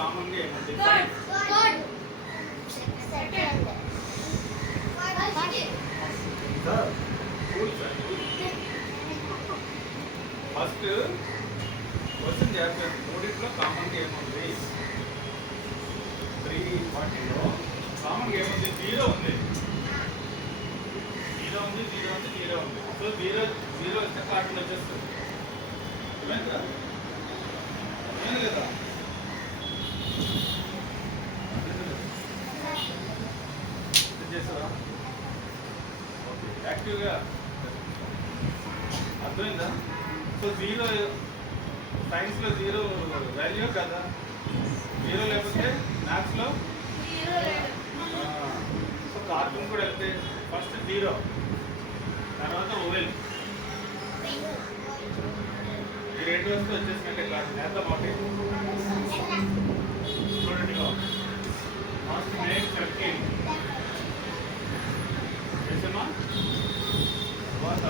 Common గా ఏముంది? First question చేస్తారు, మూడిట్లో కామన్ గా ఏముంది? 3 వాటిలో కామన్ గా ఏముంది? 0 ఉంది. 0 ఉంది, 0 ఉంది, 0 ఉంది. సో 0 వస్తే కార్టూన్ వచ్చేస్తుంది. ఏమైందా? ఏమి లేదా? చేస్తారా? ఓకే, యాక్టివ్గా అర్థమైందా? సో 0 సైన్స్లో 0 వాల్యూ కదా, 0 లేకపోతే మ్యాథ్స్లో. సో కార్టూన్ కూడా వెళ్తే ఫస్ట్ 0, తర్వాత ఓవెల్, ఈ 2 వస్తే వచ్చేసినట్టే కార్టూన్. ఎంత బాగుంది చూడండి. ఫస్ట్ మేక్ సర్కిల్ చేసామా, తర్వాత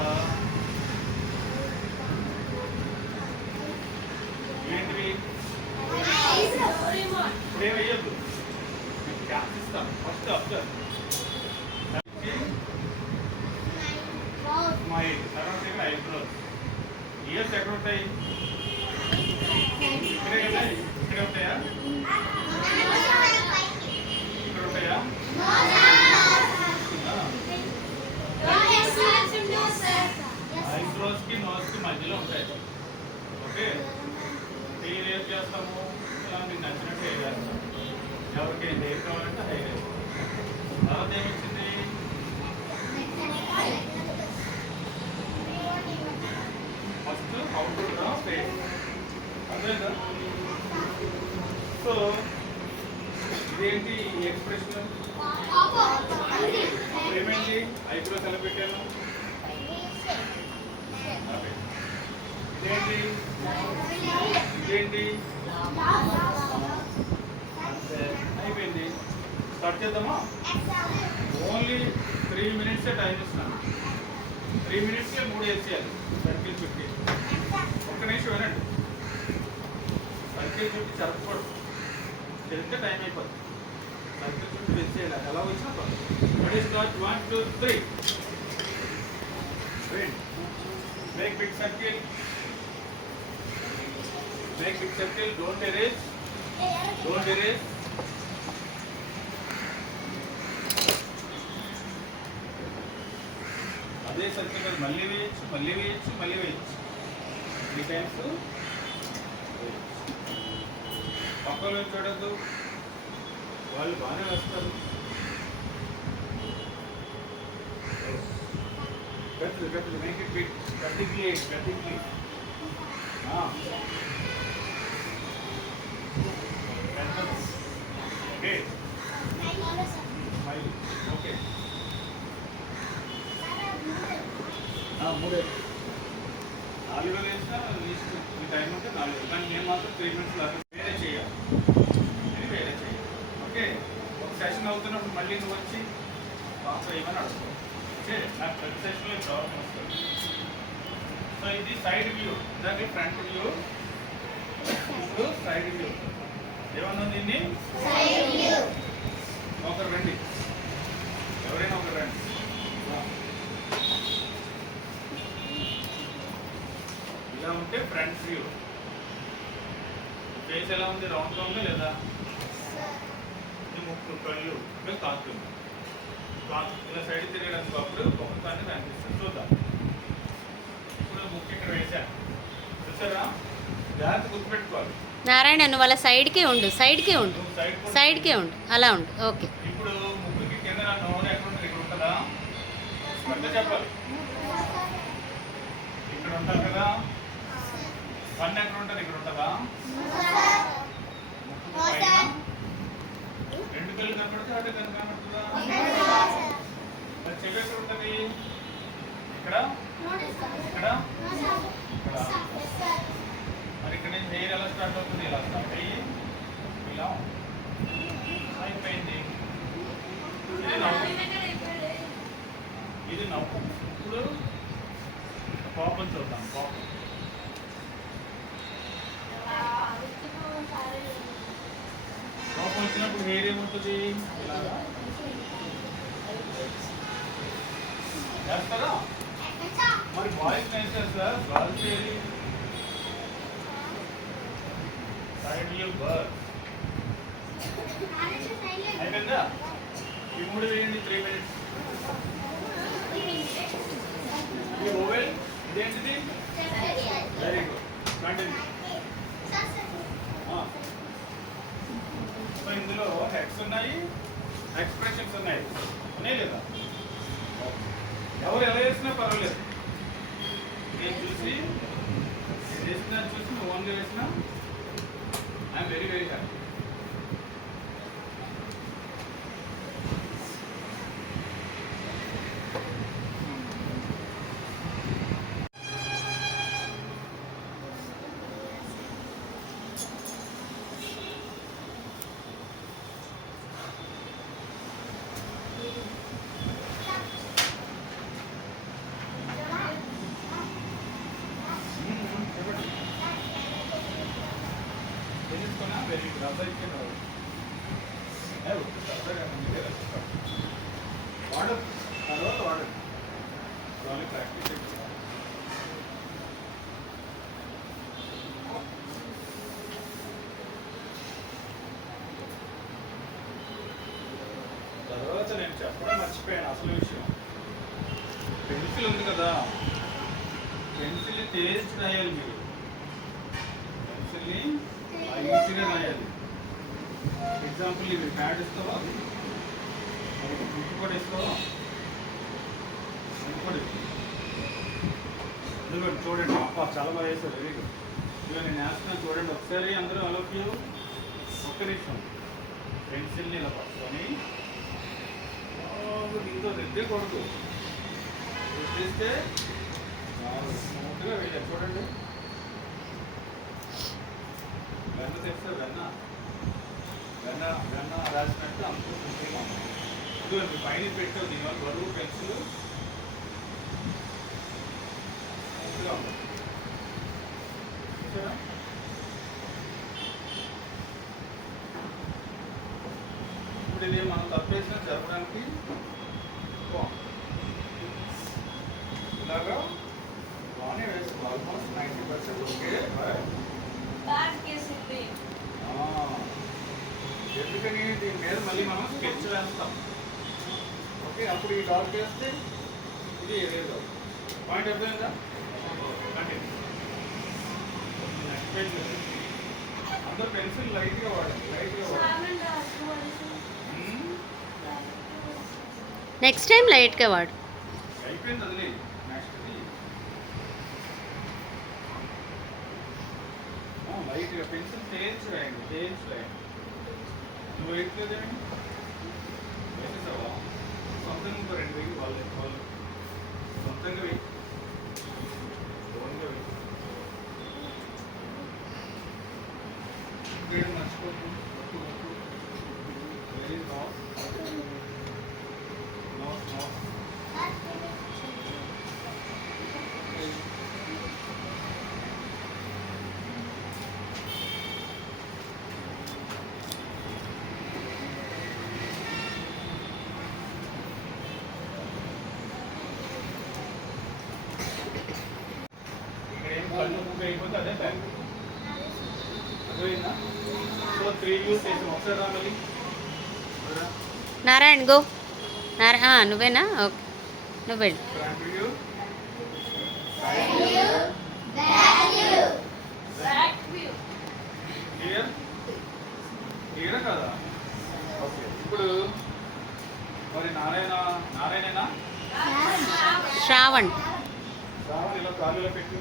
ఏంటివి ఇప్పుడే వేయద్దు, క్యాప్స్ ఇస్తాను. ఫస్ట్ అబ్జర్వ్, స్మైల్, తర్వాత ఐబ్రోస్. ఇయర్స్ ఎక్కడ ఉంటాయి? ఇక్కడే కదా, ఇక్కడే ఉంటాయా? ఇక్కడ ఉంటాయా? ఐబ్రోస్ కి నోస్ కి మధ్యలో ఉంటాయి. ఓకే, హెయిర్ ఏం చేస్తాము? ఇలా మీకు నచ్చినట్టు హెయిర్ చేస్తాము. ఎవరికి హెయిర్ కావాలంటే హెయిర్ వేస్తాం. తర్వాత ఏమిచ్చింది? First how to draw face. అర్థమైందా? సో ఇదేంటి ఎక్స్ప్రెషన్? ఏమైంది? ఐబ్రోస్ ఎలా పెట్టాను? ఇదేంటి? ఇదేంటి? అయిపోయింది. స్టార్ట్ చేద్దామా? ఓన్లీ 3 minutes టైం ఇస్తాను. 3 minutes 3 వేసేయాలి. సర్కిల్ చుట్టి ఒక్క నిమిషం వినండి. సర్కిల్ చుట్టి జరపకూడదు, జరిగితే టైం అయిపోతుంది. సర్కిల్ చుట్టి వేసేయాలి, ఎలా వచ్చినా పర్లేదు. Start 1 2 3. Make big circle. Make big circle. Don't erase. Don't erase. అదే సర్కిల్ మళ్ళీ వేయచ్చు, మళ్ళీ వేయచ్చు, మళ్ళీ వేయచ్చు. 3 times పక్కలో చూడద్దు, వాళ్ళు బాగానే వస్తారు. గట్టిగా make it big. Vertically. Okay. Smile. Okay. మూడే 4 వేసినా ఈ టైం ఉంటే 4, కానీ నేను మాత్రం 3 minutes లాగా వేరే చేయాలి. ఓకే, ఒక సెషన్ అవుతున్నప్పుడు మళ్ళీ నువ్వు వచ్చి పాప ఏమని అడుగుతావు. ఓకే, నాకు ప్రతి సెషన్లో ప్రాబ్లం వస్తుంది. సో ఇది సైడ్ వ్యూ, దాన్ని ఫ్రంట్ వ్యూ. ఇప్పుడు సైడ్ వ్యూ ఏమన్నా దీన్ని ఒకరు రండి, ఎవరైనా ఒకరు రండి. ఇలా ఉంటే ఫ్రంట్ వ్యూ. ఫేస్ ఎలా ఉంది? రౌండ్గా ఉంది లేదా? ఇది ముక్కు, కళ్ళు, ఇంకా కాస్తుంది. ఇలా సైడ్ తిరగడానికి అప్పుడు ఒకసారి కనిపిస్తుంది. చూద్దాం. ఇప్పుడు ముక్కు ఇక్కడ వేసా, చూసారా? జాగ్రత్త గుర్తుపెట్టుకోవాలి. నారాయణ నువ్వు వాళ్ళ సైడ్కే ఉండు, సైడ్కే ఉండు, సైడ్కే ఉండు, అలా ఉండు. ఓకే. ఇప్పుడు ముక్కుకి కింద నోరు ఎక్కడ ఉంటుంది? ఇక్కడ ఉంటుందా? చెప్పాలి. ఇక్కడ ఉంటారు కదా. పన్ను ఎక్కడ ఉంటుంది? ఇక్కడ ఉంటుందా? ముక్కు పైన 2 కళ్ళు కనపడితే అటు కనపడుతుందా? చెవి ఎక్కడ ఉంటుంది? ఇక్కడ, ఇక్కడ, ఇక్కడ. మరి ఇక్కడ నుంచి హెయిర్ ఎలా స్టార్ట్ అవుతుంది? ఇలా స్టార్ట్ అయ్యి ఇలా అయిపోయింది. ఇది నవ్వు. ఇప్పుడు కోపం చూద్దాం. కోపం వచ్చినప్పుడు హెయిర్ ఏమవుతుంది ఇలాగా చేస్తారా మరి బాయ్స్ ఏం చేస్తారు గర్ల్స్ ఏది సైడ్ వ్యూ బర్డ్ అయిపోయిందా ఈ మూడు వేయండి 3 minutes ఈ ఓవెల్ ఇదేంటిది వెరీ గుడ్ కంటిన్యూ సో ఇందులో హెడ్స్ ఉన్నాయి ఎక్స్ప్రెషన్స్ ఉన్నాయి లేదా ఎవరు ఎలా వేసినా పర్వాలేదు నేను చూసి వేసినా చూసి నువ్వు ఓన్గా వేసినా I'm very very happy very good అబ్బాయికి వాడదు తర్వాత వాడదు వాళ్ళని ప్రాక్టీస్ చేయాలి తర్వాత నేను చెప్పడం మర్చిపోయాను అసలు విషయం పెన్సిల్ ఉంది కదా పెన్సిల్ టేస్ట్ రాయాలి మీరు పెన్సిల్ని ఈజీగా రాయాలి ఎగ్జాంపుల్ ఇవి ప్యాడ్ ఇస్తావా బుక్ కూడా ఇస్తావా కూడా ఎందుకంటే చూడండి అప్ప చాలా బాగా వేస్తారు వెరీ గుడ్ ఇక నేను వేస్తున్నాను చూడండి ఒకసారి అందరూ అలోకి ఒక్క నిమిషం పెన్సిల్ని ఇలా పట్టుకొని దీంతో రెడ్డి కొడుకు రెడ్డిస్తే స్మూత్గా వేయాలి చూడండి వెన్న తెస్తే వెన్న వెన్న వెన్న రాసినట్టు అంత సింపుల్గా ఉంటుంది పైన పెట్టావు దీనివల్ల బరువు పెన్సిల్ స్మూత్గా ఉంటుంది చూసారా ఇప్పుడు ఇది మనం తప్పేసిన జరపడానికి ఇలాగా బాగానే వేసుకో ఆల్మోస్ట్ 90% ఓకే ఎందుకని దీని మీద మళ్ళీ మనం స్కెచ్ వేస్తాం ఓకే అప్పుడు ఈ డాట్ వేస్తే ఇది ఏదో పాయింట్ అర్థమైందా నెక్స్ట్ పేజ్ అందరూ పెన్సిల్ లైట్గా వాడండి నెక్స్ట్ టైం లైట్గా వాడు అయిపోయింది అది నెక్స్ట్ లైట్గా పెన్సిల్ తేల్చి రాయండి నువ్వు వేయట్లేదేమి వేసేసావా సొంతంగా ఇంకో 2 వేలు వాళ్ళు సొంతంగా వేయి ఓన్గా వేయి వేయడం మర్చిపోతుంది వెరీ నాట్ కళ్ళు బుక్ అయిపోతే అదే బ్యాంక్ అర్థమైందా సో 3 యూస్ చేసాం ఒకసారి రా మళ్ళీ నారాయణ గో నువ్వేనా ఓకే నువ్వు వెళ్ళు ఫ్రంట్ వ్యూ క్లియర్ కదా ఓకే ఇప్పుడు మరి నారాయణేనా శ్రావణ్ ఇలా కాలులో పెట్టు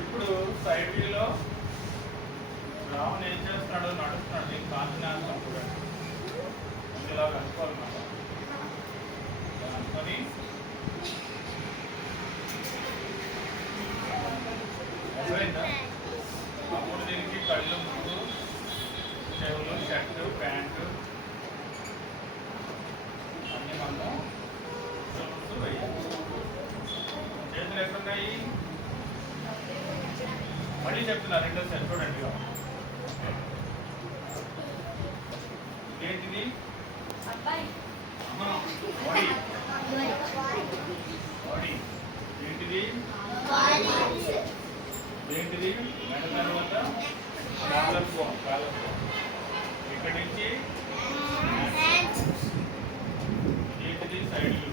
ఇప్పుడు సైడ్ వ్యూలో రావణ్ ఏం చేస్తున్నాడు నడుస్తున్నాడు నేను కాంతినాథం చూడండి ఇలా అనుకోవాలన్నమాట అనుకొని అర్థమైందా అప్పుడు దీనికి కళ్ళు ముందు చెవులు షర్టు ప్యాంటు అన్నీ మనం చూస్తూ వేయాలి ప్యాంట్లు ఎక్కడున్నాయి? మళ్ళీ చెప్తున్నా రెండోసారి చూడండి. ఏంటిది? బాడీ. బాడీ ఏంటిది? ఏంటిది? మెడ తర్వాత కాలర్ బోన్. కాలర్ బోన్ ఇక్కడి నుంచి ఏంటిది? సైడ్లు.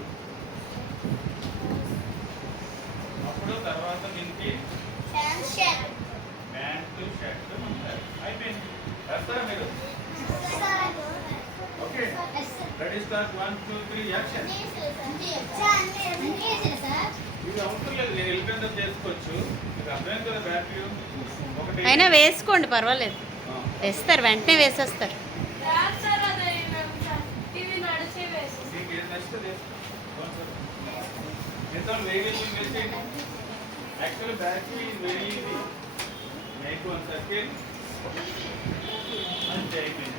అప్పుడు తర్వాత దీనికి ప్యాంటు షర్ట్ ఉంటాయి. అయిపోయింది. వేస్తారా మీరు? Okay, ready start. 1 2 3 యాక్షన్. ఇది అవసరం లేదు, నేను వెళ్ళిపోయిన చేసుకోవచ్చు. మీకు అర్థమైంది కదా? బ్యాటరీ ఒకటి అయినా వేసుకోండి, పర్వాలేదు. వేస్తారు, వెంటనే వేసేస్తారు. మీకు ఏది నచ్చితే ఎంత వేగంగా వేసేయండి. Actually battery is very easy. Make 1 circle అంతే, అయిపోయింది.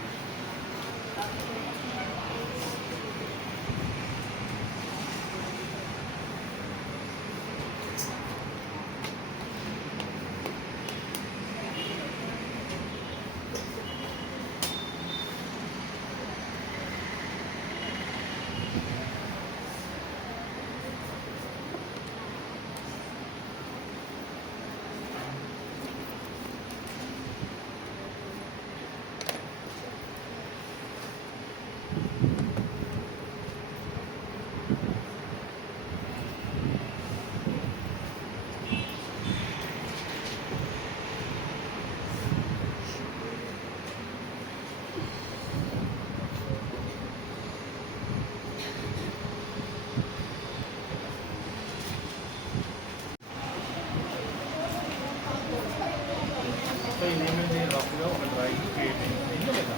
సో ఇదేమైంది? రఫ్గా ఒక డ్రాయింగ్ క్రియేట్ అయింది. ఇంకా లేదా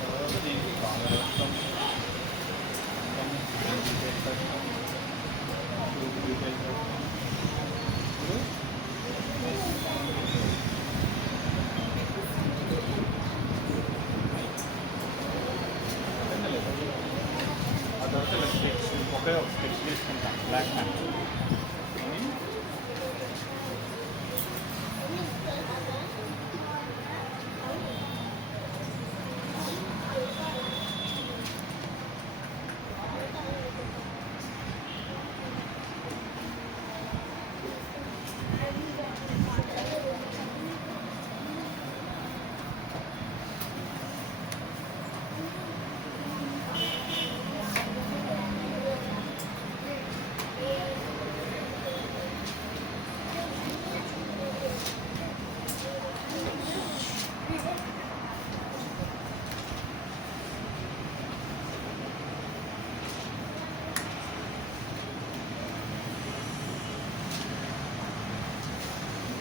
తర్వాత దీనికి బాగా రాస్తాం. డీటెయిల్స్ రాస్తాం. డీటెయిల్స్ రాస్తాం. ఆ తర్వాత ఇలా స్కెచ్, ఒకే ఒక స్కెచ్ తీసుకుంటాం బ్లాక్ హ్యాండ్.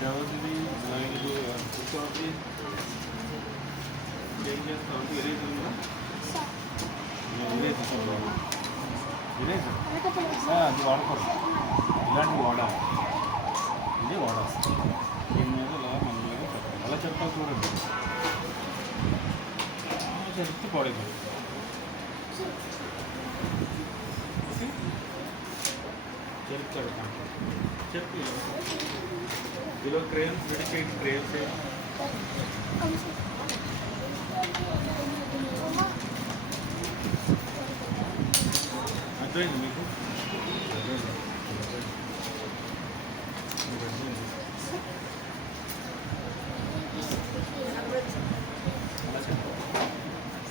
ఎవరిది డ్రాయింగ్ కూర్చోవాలి. ఏం చేస్తావు? ఇరేజ్ ఉందా? ఇరేజ్ తీసుకోవాలి. ఇరేజ్ అది వాడకూడదు, ఇలాంటివి వాడాలి. ఇదే వాడాలి. దీని మీద ఇలా మందులుగా చెప్పాలి. అలా చెప్తా చూడండి. చెప్తే పడిపోయి చెప్తాడు. చెప్పు. ఇదిలో క్రేన్స్ విడిపోయి క్రేన్స్ అర్థమైంది మీకు? అలా చెప్పాలి.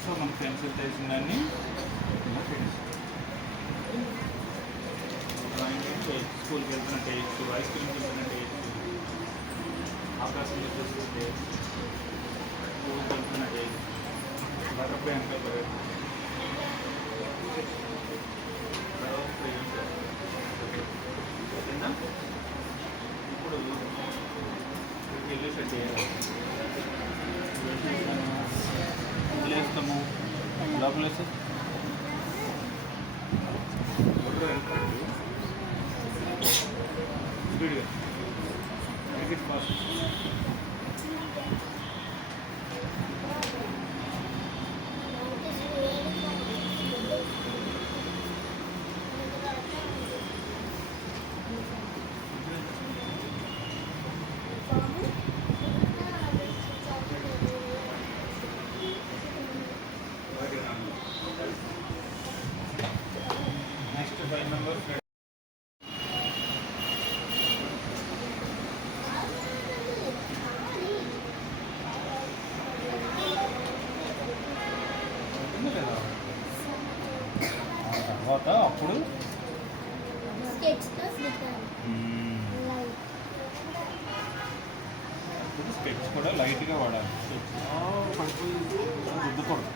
సో మన పెన్సిల్ తెలిసిన దాన్ని ఇలా ఫినిష్. స్కూల్కి వెళ్తున్నట్టు వేయచ్చు, ఐస్ క్రీమ్ తింటున్నట్టు వేయచ్చు, ఆకాశంలో చూస్తుంటే స్కూల్కి వెళ్తున్నట్టు వేయచ్చు, బటర్ఫ్లై అంటే ఇప్పుడు ఇల్లు సెట్ చేయాలి. వదిలేస్తాము లోపల వేస్తే స్పీడ్గా టికెట్ పాస్. అప్పుడు ఇప్పుడు స్కెచ్ కూడా లైట్గా వాడాలి. స్కెచ్ పడిపోయి రుద్దకూడదు.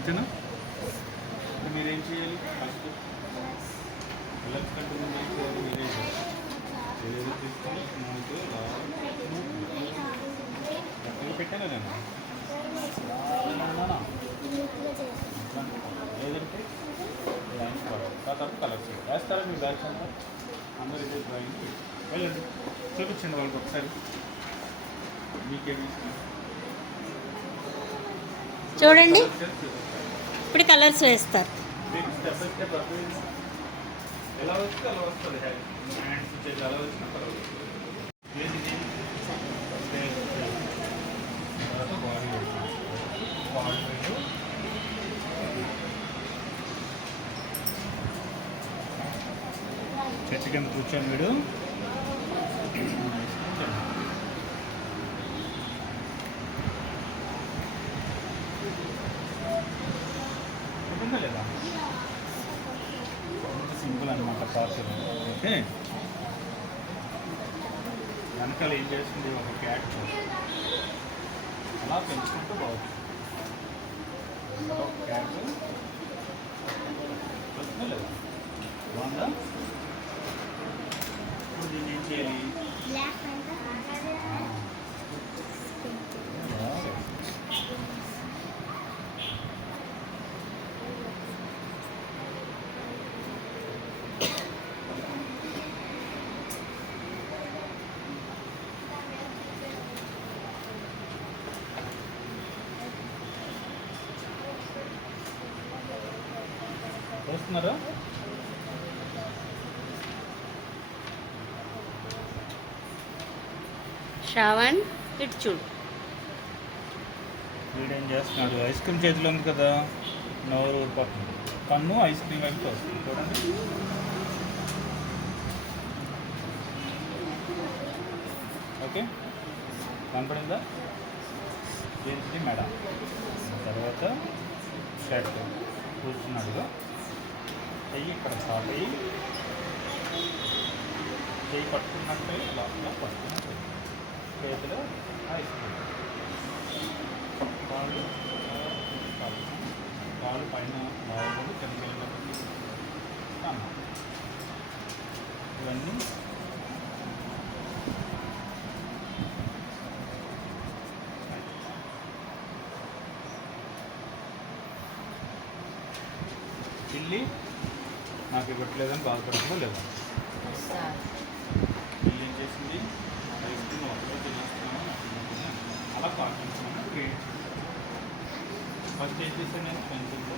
అంతేనా? మీరేం చేయాలి? ఫస్ట్ కలర్స్ కంటే ముందు ఏం చేయాలి? మీరేం చేయాలి? ఏదో తీసుకొని స్మూత్గా గట్టిగా పెట్టాను నేను. లేదంటే డ్రాయింగ్ పడదు. ఆ తర్వాత కలర్స్ వేస్తారా మీరు? బ్యాగ్స్ అంతా అందరూ ఇదే డ్రాయింగ్ వెళ్ళండి, చూపించండి వాళ్ళకి ఒకసారి మీకేమి చూడండి. ఇప్పుడు కలర్స్ వేస్తారు. స్టెప్ బై స్టెప్ ఎలా వస్తే అలా వస్తుంది. హ్యాండ్స్ వచ్చేది అలా వచ్చినా పర్వాలేదు. చెట్టు కింద కూర్చొని వీడు లేదా సింపుల్ అనమాట పార్సల్. ఓకే, వెనకాల ఏం చేస్తుంది? ఒక క్యాట్ అలా పెంచుకుంటూ బాగుంది. ఒక క్యాట్ వస్తుందా లేదా? బాగుందా? ఇప్పుడు దీన్ని ఏం చేయాలి? వస్తున్నారా? శ్రావణ్ ఇటు చూడు. వీడేం చేస్తున్నాడు? ఐస్ క్రీమ్ చేతిలో ఉంది కదా, నోరు ఊరిపోతుంది. కన్ను ఐస్ క్రీమ్ వైపు వస్తుంది. చూడండి, ఓకే కనపడిందా? ఏంటి మేడం? తర్వాత షర్ట్ కూర్చున్నాడుగా, చెయ్యి ఇక్కడ స్టార్ట్ అయ్యి చెయ్యి పట్టుకున్నట్టే లోపల పట్టుకున్నట్టు చేతిలో ఐస్ క్రీమ్. కాళ్ళు కాళ్ళు పైన బాగుంటుంది, కింద కన్నా ఇవన్నీ పిల్లి నాకు ఇవ్వట్లేదని బాధపడుతుందో లేదా? పిల్లి ఏం చేసింది? ఐస్ క్రీమ్ ఒకటో తినేస్తున్నాను అలా పాటించాను. క్రియేట్ ఫస్ట్ ఏం చేశాను నేను? పెన్సిల్తో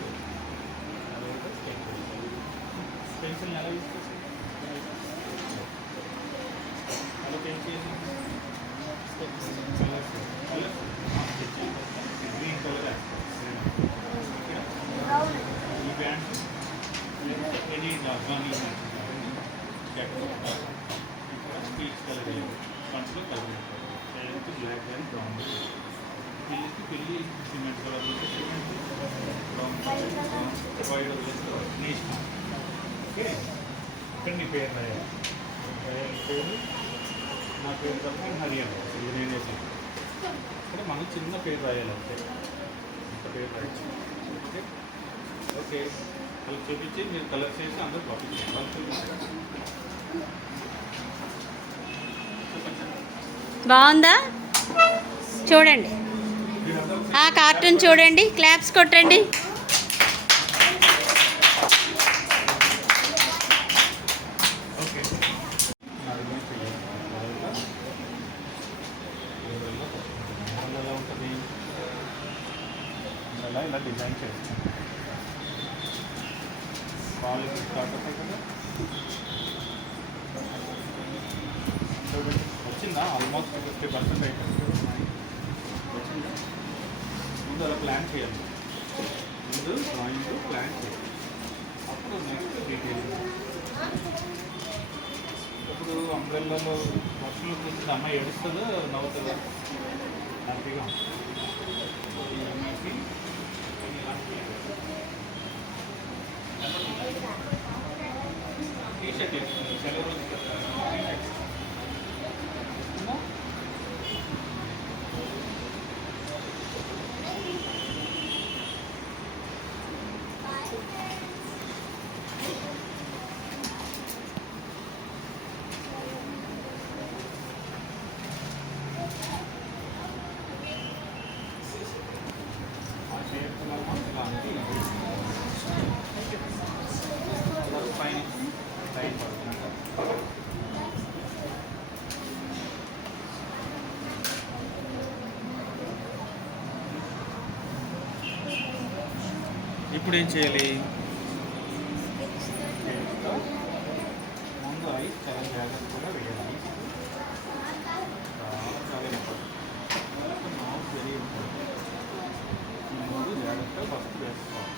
తర్వాత స్కెచ్ చేశాను. పెన్సిల్ని ఎలా యూజ్ చేశాను? అలా పెన్ చేసి కలర్స్ స్కెచ్ చేస్తాను. గ్రీన్ కలర్ వేస్తాను ఇక్కడ ఈ బ్యాండ్ ఎనీ అఫ్ఘానీ ఇక్కడ పీచ్ కలర్ పంటలో కలర్ చేయాలి. Black and brown. పిల్లికి పిల్లి cement colour cement brown white వదిలేసుకోవాలి. నీ ఇష్టం. ఓకే, ఇక్కడ నీ పేరు రాయాలి. పేరు నా పేరు తప్ప హరియానా ఇది నేను వేసాను. ఇక్కడ మనం చిన్న పేరు రాయాలి అంతే. ఇంత పేరు రాయచ్చు. ఓకే ఓకే, వాళ్ళకి చూపించి మీరు కలర్ చేసి అందరూ పంపించండి. వాళ్ళు చూపించండి. బాగుందా? చూడండి, ఆ కార్టూన్ చూడండి, క్లాప్స్ కొట్టండి. ఇలా డిజైన్ చేస్తాం. కాళ్ళు స్టార్ట్ అవుతాయి కదా. వచ్చిందా ఆల్మోస్ట్ 50% అయిపోయింది. వచ్చిందా? ముందు అలా ప్లాన్ చేయాలి. ముందు డ్రాయింగ్ ప్లాన్ చేయాలి. అప్పుడు నెక్స్ట్ డీటెయిలింగ్. ఇప్పుడు అంబ్రెల్లాలో వర్షంలో కూర్చుంటే అమ్మాయి ఏడుస్తుందో నవ్వుతుందో హ్యాపీగా టీషర్ట్ వేసుకుంది సెలవు రోజు టీషర్ట్ ఇప్పుడు ఏం చేయాలి? ముందు ఐస్ చాలా జాగ్రత్తగా వేయాలి. చాలా ఇంపార్టెంట్. Mouth very important. ముందు జాగ్రత్తగా ఫస్ట్ వేసుకోవాలి.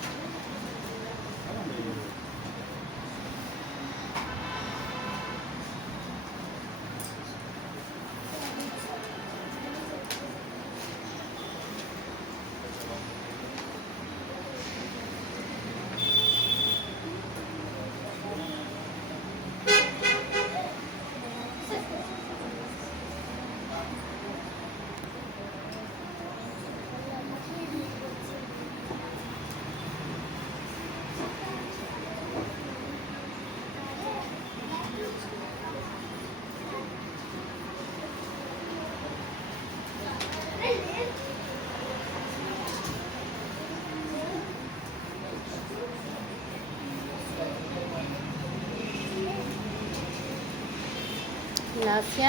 లాస్య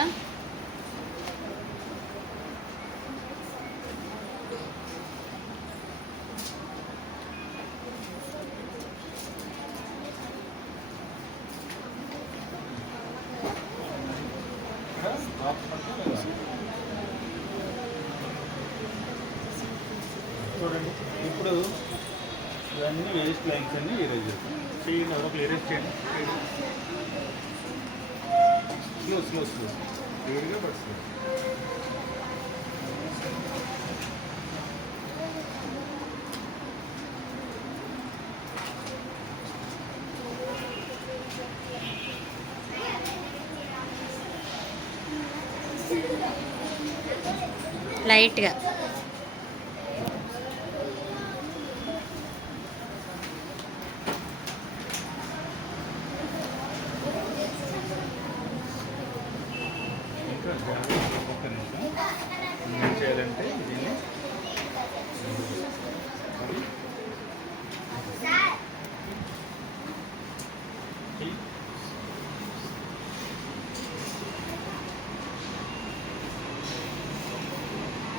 చూడండి ఇప్పుడు ఇవన్నీ వేస్ట్ లైన్స్ అన్ని ఈరోజు చేయండి. ఒక ఎరేజ్ చేయండి. స్లో స్లో స్లో వేడిగా పడుతుంది. లైట్గా ఒక్క నిమిషం ఏం చేయాలంటే దీన్ని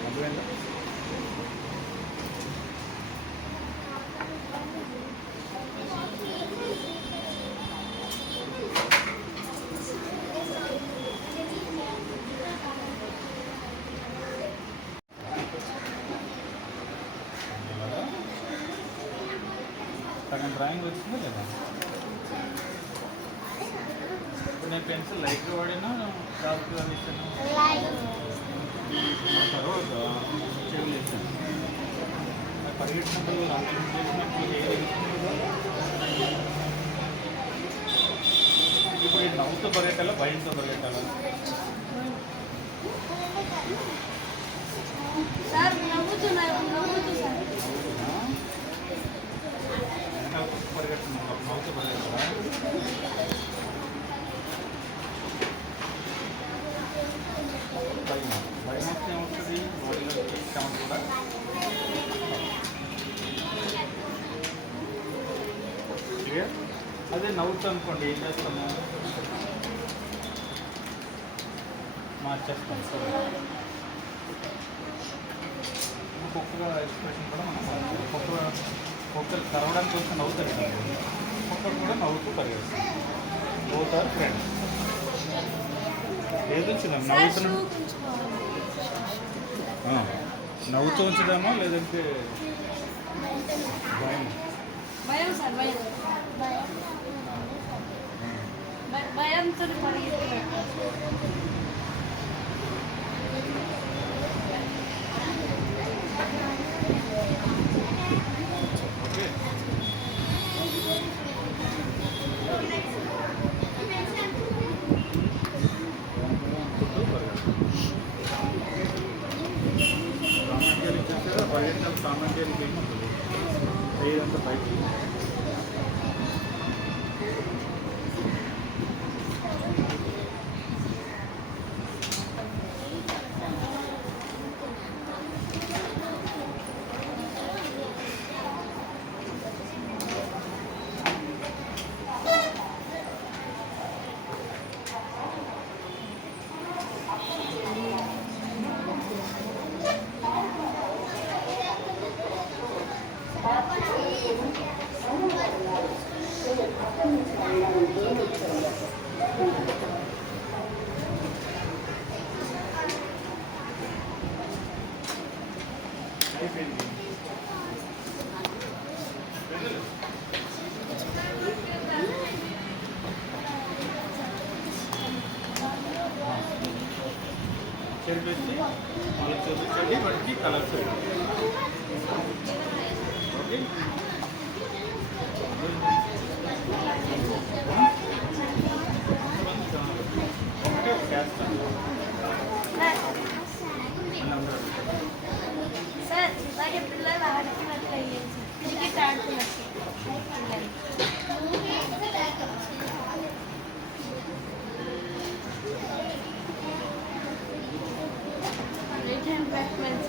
అర్థమైందా? సగం డ్రాయింగ్ వచ్చిందా లేదా? ఇప్పుడు నేను పెన్సిల్ లైట్గా వాడినా షార్ప్గా వేసాను. ఆ తర్వాత చెవులు వేసాను. పరిగెట్టినప్పుడు చేసినప్పుడు ఇప్పుడు ఇది నవ్వుతో పరిగెట్టాలా భయంతో పరిగెట్టాలా? పరిగెడుతున్నాం నవ్వుతో పరిగెట్టాలా? భయం భయం వస్తే ఏమవుతుంది? బాడీలో సౌండ్ కూడా క్లియర్. అదే నవ్వుతూ అనుకోండి ఏం చేస్తాము? మార్చేస్తాం. కుక్క ఎక్స్ప్రెషన్ కూడా మనం కుక్కలు కరవడానికి వస్తే నవ్వుతారు కదా, కుక్కలు కూడా నవ్వుతూ పరిగెత్తారు. Both are friends. ఏది ఉంచుదాం? నవ్వుతూ ఉంచుదామా లేదంటే భయం? భయం సార్, భయం భయంతో పరిగెత్తి ఓకే. సామాన్యాలు ఇచ్చేసారా? భయంతో సామాన్యాలు ఏముంటుంది? ఏదంతా బయట అయిపోయింది. చెరిపేసి వాళ్ళకి చూపించండి, వాటికి కలర్స్ ఓకే. ఒకటే ఒక క్యాస్ట్ సార్, మరి పిల్లలు ఆడుకున్నట్లు అయ్యేది సార్, క్రికెట్ ఆడుకున్నట్లు రైట్ హ్యాండ్ బ్యాట్స్మెన్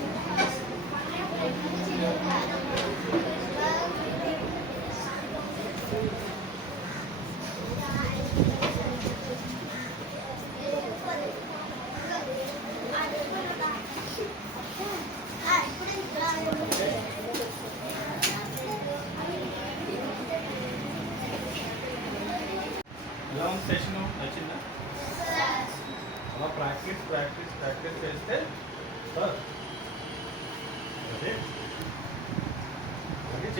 ఎలా ఉంది సెషన్? నచ్చిందా? అలా ప్రాక్టీస్ చేస్తే సార్ అదే అలాగే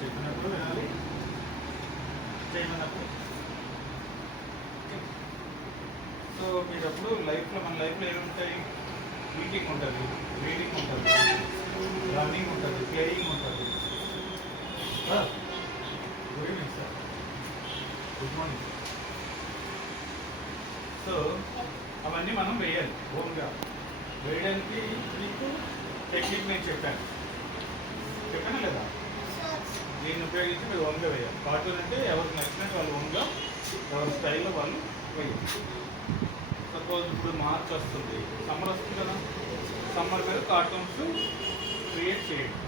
చెప్పినప్పుడు వినాలి, చేయమన్నప్పుడు. సో మీరప్పుడు మన లైఫ్లో ఏముంటాయి? ఈటింగ్ ఉంటుంది, రీడింగ్ ఉంటుంది, రన్నింగ్ ఉంటుంది, ప్లేయింగ్ ఉంటుంది. Sir good evening sir, good morning. So అవన్నీ మనం వేయాలి ఓన్గా. వేయడానికి మీకు టెక్నిక్ నేను చెప్పాను లేదా? దీన్ని ఉపయోగించి మీరు ఓన్గా వేయాలి. కార్టూన్ అంటే ఎవరికి నచ్చినట్టు వాళ్ళు ఓన్గా ఎవరి స్టైల్లో వాళ్ళు వేయాలి. సపోజ్ ఇప్పుడు మార్చ్ వస్తుంది, సమ్మర్ వస్తుంది కదా, సమ్మర్ మీద కార్టూన్స్ క్రియేట్ చేయండి.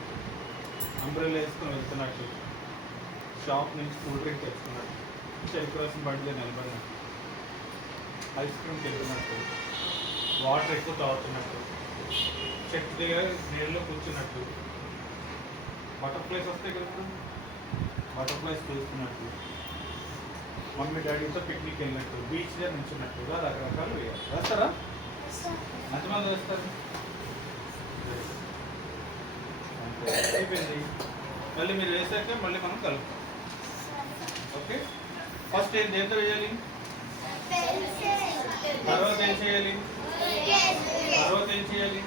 అంబ్రెల్లా వేసుకొని వెళ్తున్నట్టు, షాప్ నుంచి కూల్ డ్రింక్ తెచ్చుకున్నట్టు, చెరుకు రసం బండిలో నిలబడినట్టు, ఐస్ క్రీమ్కి వెళ్తున్నట్టు, వాటర్ ఎక్కువ తాగుతున్నట్టు, చెట్టు దగ్గర నీళ్ళలో కూర్చున్నట్టు, బటర్ఫ్లైస్ వస్తాయి కదా, బటర్ఫ్లైస్ చూస్తున్నట్టు, మమ్మీ డాడీతో పిక్నిక్ వెళ్ళినట్టు, బీచ్ దగ్గర నుంచున్నట్టుగా రకరకాలు వేయాలి. వేస్తారా? ఎంతమంది వేస్తారు? అయిపోయింది. మళ్ళీ మీరు వేసాక మళ్ళీ మనం కలుపుతాం. ఓకే. ఫస్ట్ దేంతో వేయాలి? తర్వాత ఏం చేయాలి?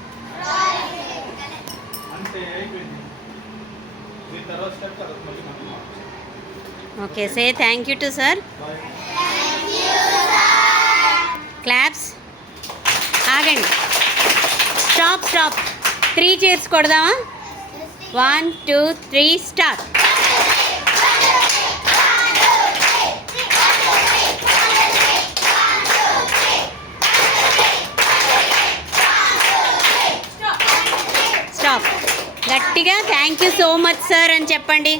అంతే, అయిపోయింది. దీని తర్వాత స్టెప్ తర్వాత మళ్ళీ మనం okay. Say thank you to sir. Claps. ఆగండి. స్టాప్. 3 చైర్స్ కొడదామా? 1 2 3 స్టార్ట్. స్టాప్. గట్టిగా thank you so much sir అని చెప్పండి.